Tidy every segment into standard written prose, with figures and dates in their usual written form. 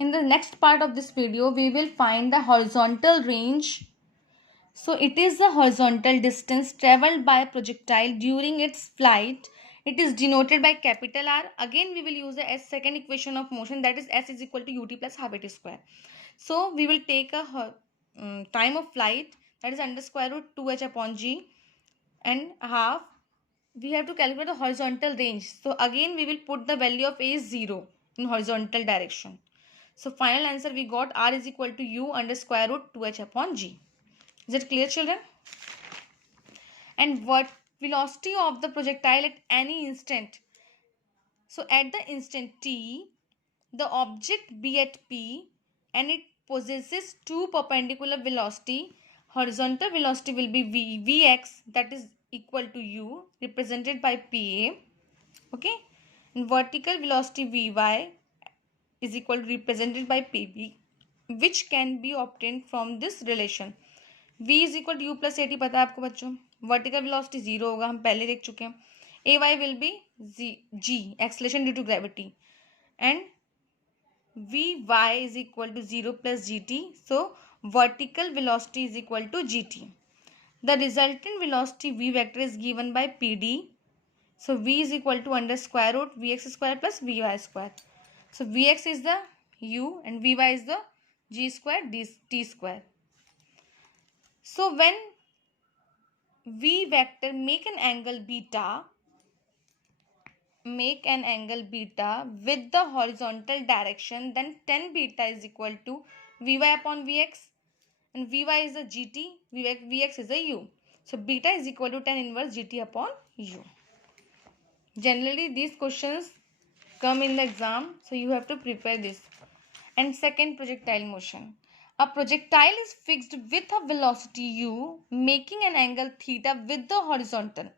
In the next part of this video, we will find the horizontal range. So it is the horizontal distance traveled by a projectile during its flight. It is denoted by capital R. Again, we will use the S second equation of motion, that is S is equal to ut plus half at square. So we will take a time of flight, that is under square root 2h upon g, and half. We have to calculate the horizontal range. So again we will put the value of a is 0 in horizontal direction. So final answer we got r is equal to u under square root 2h upon g. Is it clear, children? And what velocity of the projectile at any instant? So at the instant t, the object be at p and it possesses two perpendicular velocity. Horizontal velocity will be vx, that is equal to u, represented by pa. Okay, and vertical velocity vy is equal to represented by pb, which can be obtained from this relation. v is equal to u plus at पता है आपको बच्चों. Vertical velocity zero होगा, हम पहले देख चुके हैं. A y will be g, acceleration due to gravity, and vy is equal to 0 plus gt. So vertical velocity is equal to gt. The resultant velocity v vector is given by pd. So v is equal to under square root vx square plus vy square. So vx is the u and vy is the g square t square. So when v vector make an angle beta with the horizontal direction, then tan beta is equal to vy upon vx, and vy is a gt, vx is a u. So beta is equal to tan inverse gt upon u. Generally these questions come in the exam, so you have to prepare this. And second, projectile motion. A projectile is fixed with a velocity u making an angle theta with the horizontal.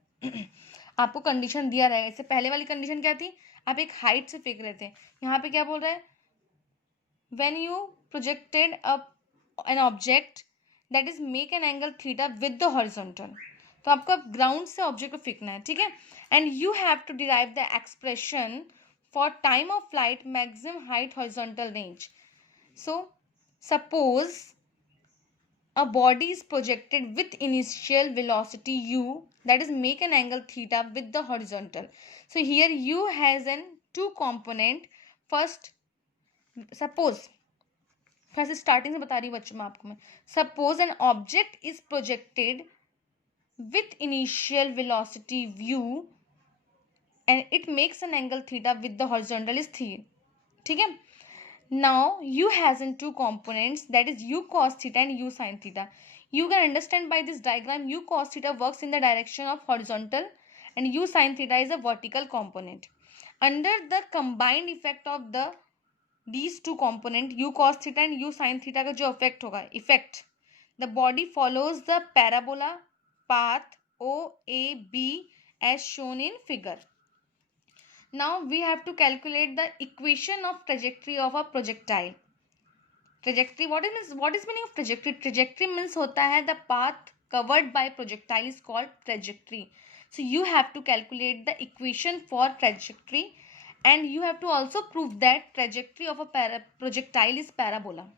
आपको condition दिया रहेगा. इससे पहले वाली condition क्या थी? आप एक हाइट से फेंक रहे थे. यहाँ पे क्या बोल रहा है? When you projected an object, that is make an angle theta with the horizontal. तो आपको ग्राउंड से ऑब्जेक्ट को फेंकना है, ठीक है. And you have to derive the expression for time of flight, maximum height, horizontal range. So suppose a body is projected with initial velocity u, that is make an angle theta with the horizontal. So here u has an two component. First, suppose first starting से बता रही हूँ बच्चों मैं आपको. Suppose an object is projected with initial velocity u and it makes an angle theta with the horizontal is theta. ठीक है. Now u has in two components, that is u cos theta and u sin theta. You can understand by this diagram u cos theta works in the direction of horizontal and u sin theta is a vertical component. Under the combined effect of these two component u cos theta and u sin theta का जो effect होगा, the body follows the parabola path OAB as shown in figure. Now we have to calculate the equation of trajectory of a projectile. Trajectory, what is meaning of trajectory? Trajectory means होता है the path covered by projectile is called trajectory. So you have to calculate the equation for trajectory and you have to also prove that trajectory of a projectile is parabola.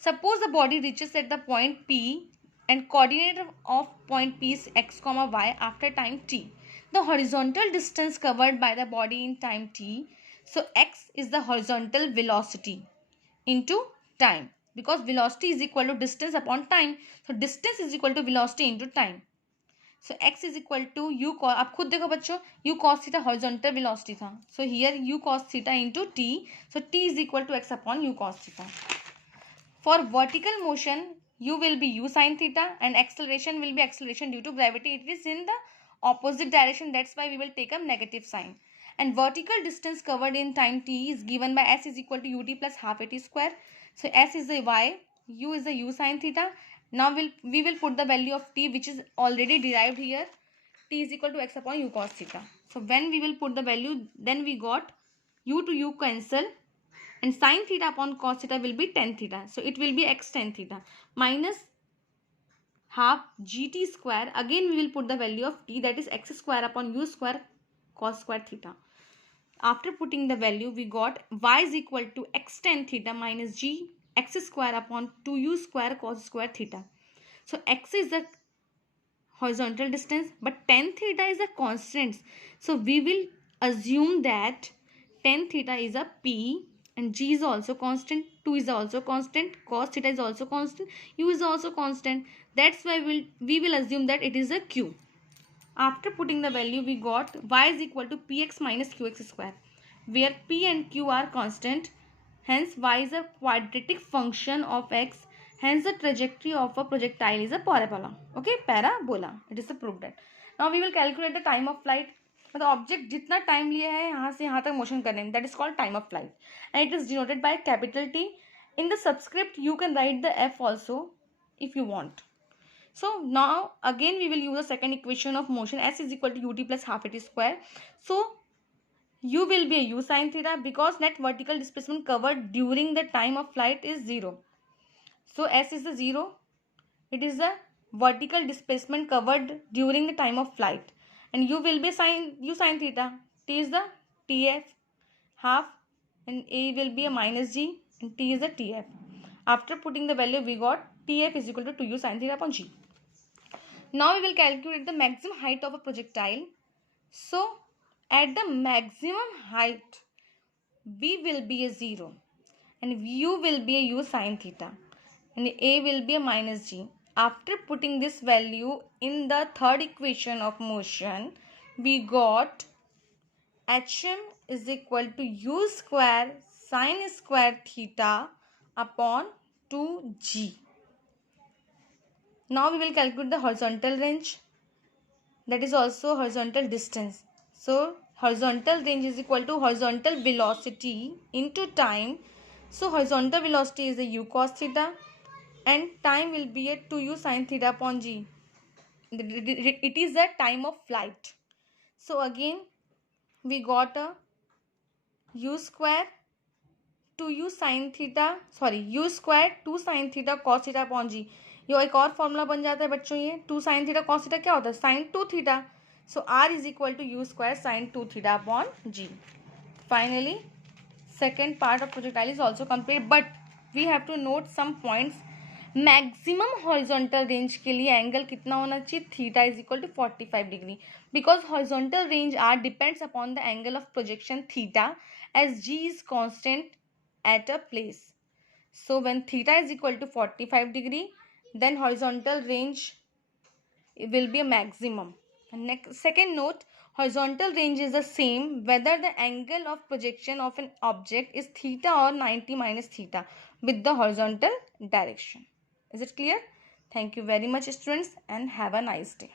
Suppose the body reaches at the point P and coordinate of point P is x comma y after time t. The horizontal distance covered by the body in time t. So x is the horizontal velocity into time, because velocity is equal to distance upon time. So distance is equal to velocity into time. So x is equal to u cos, आप खुद देखो बच्चों, u cos theta horizontal velocity था. So here u cos theta into t. So t is equal to x upon u cos theta. For vertical motion, u will be u sin theta and acceleration will be acceleration due to gravity. It is in the opposite direction. That's why we will take a negative sign. And vertical distance covered in time t is given by s is equal to ut plus half at square. So s is the y, u is the u sin theta. Now we will put the value of t, which is already derived here. T is equal to x upon u cos theta. So when we will put the value, then we got u to u cancel. And sin theta upon cos theta will be tan theta. So it will be x tan theta minus half gt square. Again we will put the value of t, that is x square upon u square cos square theta. After putting the value, we got y is equal to x tan theta minus g x square upon 2u square cos square theta. So x is the horizontal distance, but tan theta is a constant. So we will assume that tan theta is a p and g is also constant, 2 is also constant, cos theta is also constant, u is also constant. That's why we will assume that it is a q. After putting the value, we got y is equal to px minus qx square, where p and q are constant. Hence, y is a quadratic function of x. Hence, the trajectory of a projectile is a parabola. Okay, parabola. It is proved that. Now, we will calculate the time of flight. मतलब object जितना time लिया है यहाँ से यहाँ तक motion करने में, that is called time of flight and it is denoted by capital T. In the subscript you can write the F also if you want. So now again we will use the second equation of motion, s is equal to ut plus half at square. So u will be a u sin theta because net vertical displacement covered during the time of flight is 0. So s is the 0. It is the vertical displacement covered during the time of flight, and u will be u sin theta. T is the tf half, and a will be a minus g, and t is the tf. After putting the value, we got tf is equal to 2u sin theta upon g. Now we will calculate the maximum height of a projectile. So at the maximum height, b will be a 0 and u will be a u sin theta and a will be a minus g. After putting this value in the third equation of motion, we got hm is equal to u square sin square theta upon 2g. Now we will calculate the horizontal range, that is also horizontal distance. So horizontal range is equal to horizontal velocity into time. So horizontal velocity is a u cos theta and time will be a 2u sin theta upon g. It is the time of flight. So again we got a u square 2u sin theta, u square 2 sin theta cos theta upon g. ये एक और formula बन जाता है बच्चों, ये 2 sin theta cos theta क्या होता है, sin 2 theta. So r is equal to u square sin 2 theta upon g. Finally second part of projectile is also complete, but we have to note some points. Maximum horizontal range के लिए angle कितना होना चाहिए, theta is equal to 45 degree, because horizontal range R depends upon the angle of projection theta as g is constant at a place. So when theta is equal to 45 degree, then horizontal range will be a maximum. Next, second note, horizontal range is the same whether the angle of projection of an object is theta or 90 minus theta with the horizontal direction. Is it clear? Thank you very much students and have a nice day.